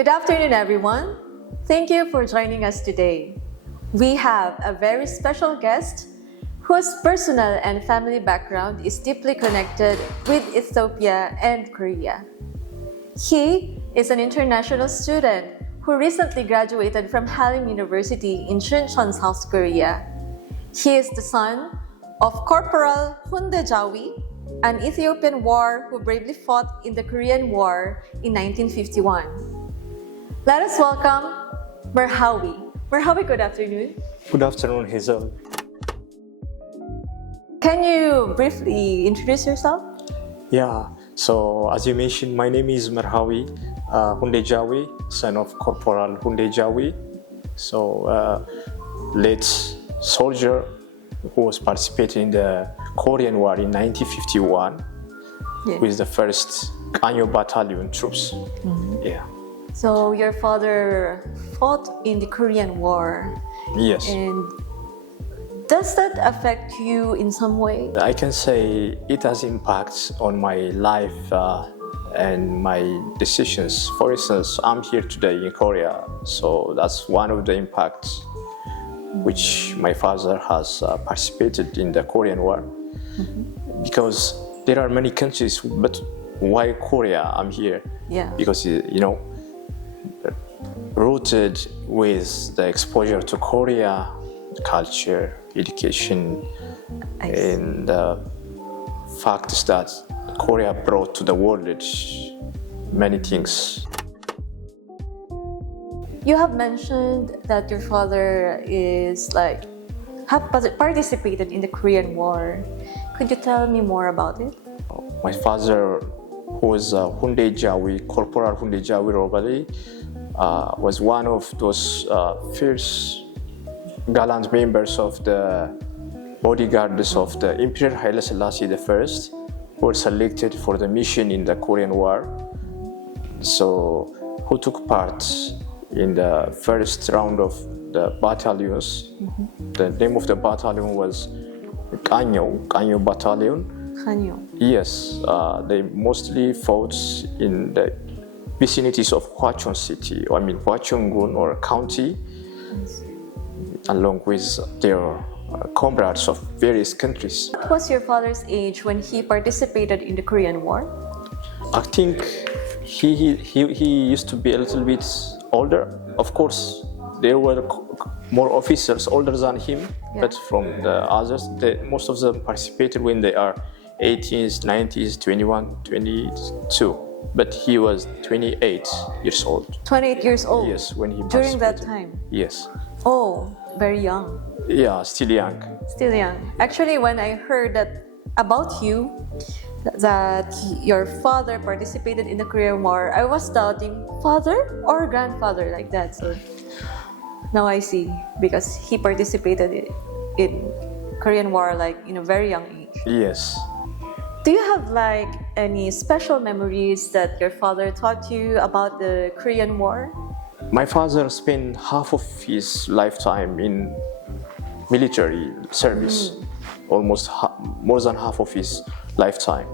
Good afternoon, everyone. Thank you for joining us today. We have a very special guest whose personal and family background is deeply connected with Ethiopia and Korea. He is an international student who recently graduated from Halim University in Chuncheon, South Korea. He is the son of Corporal Hunde Jawi, an Ethiopian war who bravely fought in the Korean War in 1951. Let us welcome Merhawi. Merhawi, good afternoon. Good afternoon, Hazel. Can you briefly introduce yourself? Yeah, so as you mentioned, my name is Merhawi Hunde Jawi, son of Corporal Hunde Jawi. So, late soldier who was participating in the Korean War in 1951 with the 1st Chuncheon Battalion troops. Yeah. So your father fought in the Korean War. Yes. And does that affect you in some way? I can say it has impacts on my life and my decisions. For instance, I'm here today in Korea, so that's one of the impacts which my father has participated in the Korean War. Because there are many countries, but why Korea? I'm here. Yeah. Because, rooted with the exposure to Korea, culture, education, and the facts that Korea brought to the world many things. You have mentioned that your father have participated in the Korean War. Could you tell me more about it? My father, who was Hunde Jawi, Corporal Hunde Jawi Robali, was one of those first gallant members of the bodyguards of the Emperor Haile Selassie I, who were selected for the mission in the Korean War. So, who took part in the first round of the battalions. The name of the battalion was Chuncheon Battalion. Chuncheon. Yes, they mostly fought in the vicinities of Chuncheon City, Chuncheon or county, along with their comrades of various countries. What was your father's age when he participated in the Korean War? I think he used to be a little bit older. Of course, there were more officers older than him, but from the others, most of them participated when they are 18s, 19s, 21, 22. But he was 28 years old. 28 years old? Yes, when he During that participated. time? Yes. Oh, very young. Yeah, still young. Still young. Actually, when I heard that about you, that your father participated in the Korean War, I was doubting father or grandfather like that. So now I see, because he participated in Korean War in a very young age. Yes. Do you have any special memories that your father taught you about the Korean War? My father spent half of his lifetime in military service, almost more than half of his lifetime.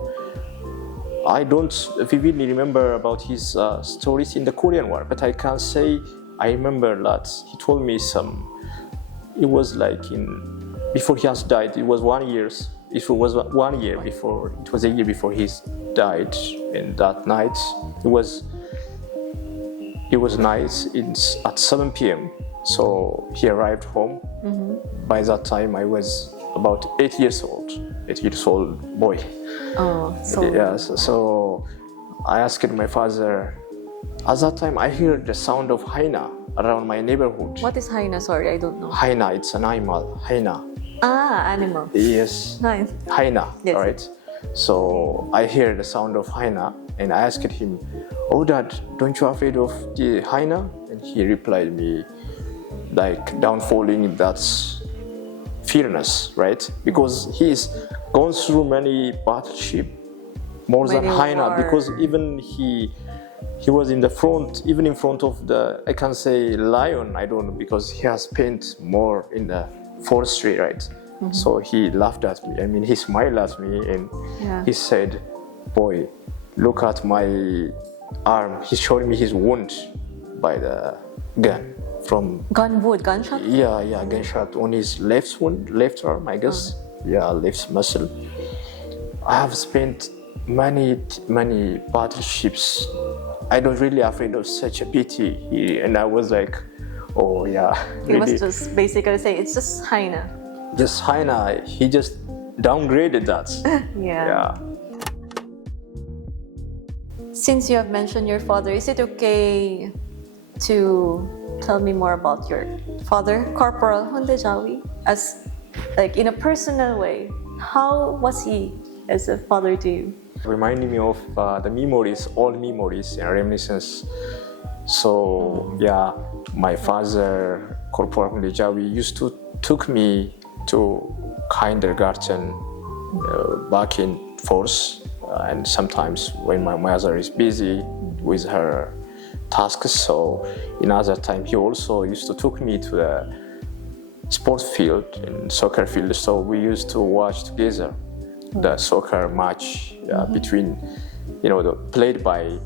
I don't vividly remember about his stories in the Korean War, but I can say I remember that he told me it was before he has died, it was 1 year. It was 1 year before, it was a year before he died, and that night, it was night, it's at 7 p.m. So he arrived home. By that time, I was about 8 years old boy. Oh, so yes. So I asked my father. At that time, I heard the sound of hyena around my neighborhood. What is hyena? Sorry, I don't know. Hyena, it's an animal. Hyena. Ah, animal. Yes. Nice. Hyena. Yes. All right. So I hear the sound of hyena, and I asked him, "Oh, Dad, don't you afraid of the hyena?" And he replied me, downfalling, that's fearless, right? Because he's gone through many battleship, more than hyena, because even he was in the front, even in front of the, I can say lion, I don't know, because he has spent more in the forestry, right? So he laughed at me. He smiled at me, and he said, "Boy, look at my arm." He showed me his wound. by the gun from gunshot? Yeah, gunshot on his left arm, I guess. Yeah, left muscle. I have spent many battleships. I don't really afraid of such a pity, and I was like, oh yeah. He was just basically saying it's just Haina. Just Haina. He just downgraded that. Yeah. Since you have mentioned your father, is it okay to tell me more about your father, Corporal Hunde Jawi, as like in a personal way? How was he as a father to you? Reminding me of the memories, all memories and reminiscence. So yeah, my father, Corporal Hunde Jawi, used to took me to kindergarten back in force, and sometimes when my mother is busy with her tasks, so in other time he also used to took me to the sports field and soccer field. So we used to watch together the soccer match between, played by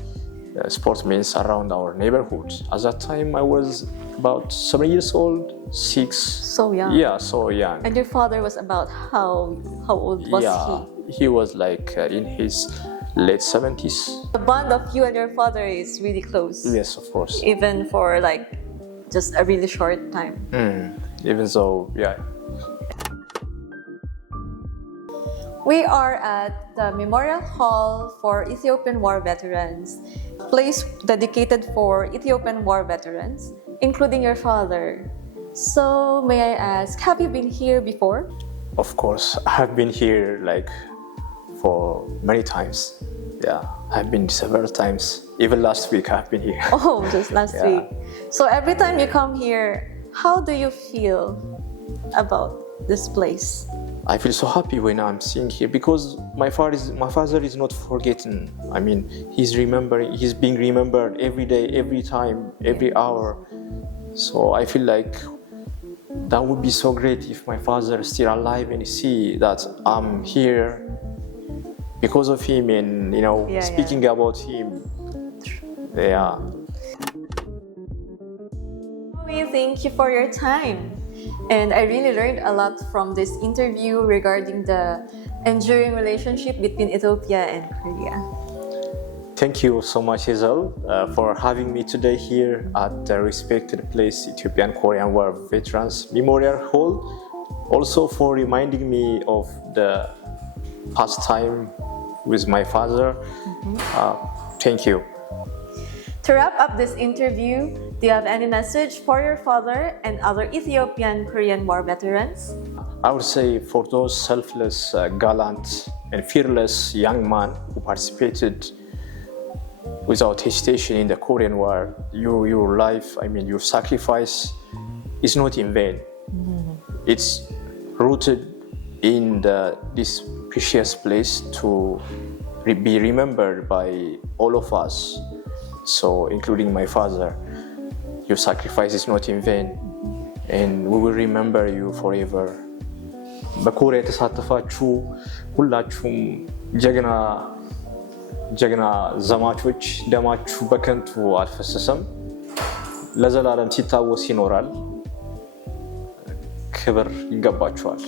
sportsmen around our neighborhood. At that time, I was about 7 years old, 6. So young. Yeah, so young. And your father was about how old was he? He was like in his late 70s. The bond of you and your father is really close. Yes, of course. Even for like just a really short time. Even so, yeah. We are at the Memorial Hall for Ethiopian War Veterans, a place dedicated for Ethiopian War veterans, including your father. So may I ask, have you been here before? Of course, I have been here like for many times. Yeah, I've been several times. Even last week I've been here. Oh, just last week. So every time you come here, how do you feel about this place? I feel so happy when I'm seeing here because my father is not forgotten. I mean, he's being remembered every day, every time, every hour. So I feel like that would be so great if my father is still alive and see that I'm here because of him and speaking about him. Yeah. Thank you for your time. And I really learned a lot from this interview regarding the enduring relationship between Ethiopia and Korea. Thank you so much, Hazel, for having me today here at the respected place, Ethiopian and Korean War Veterans Memorial Hall. Also for reminding me of the past time with my father. Thank you. To wrap up this interview, do you have any message for your father and other Ethiopian Korean War veterans? I would say for those selfless, gallant, and fearless young men who participated without hesitation in the Korean War, your life, your sacrifice is not in vain. It's rooted in this precious place to be remembered by all of us. So, including my father, your sacrifice is not in vain, and we will remember you forever. በኮሪያ የተሳተፋችሁ ሁላችሁም ጀግና ዘማቾች ደማችሁ በከንቱ አልፈሰሰም፣ ለዘላለም ሲታወስ ይኖራል። ክብር ይገባችኋል።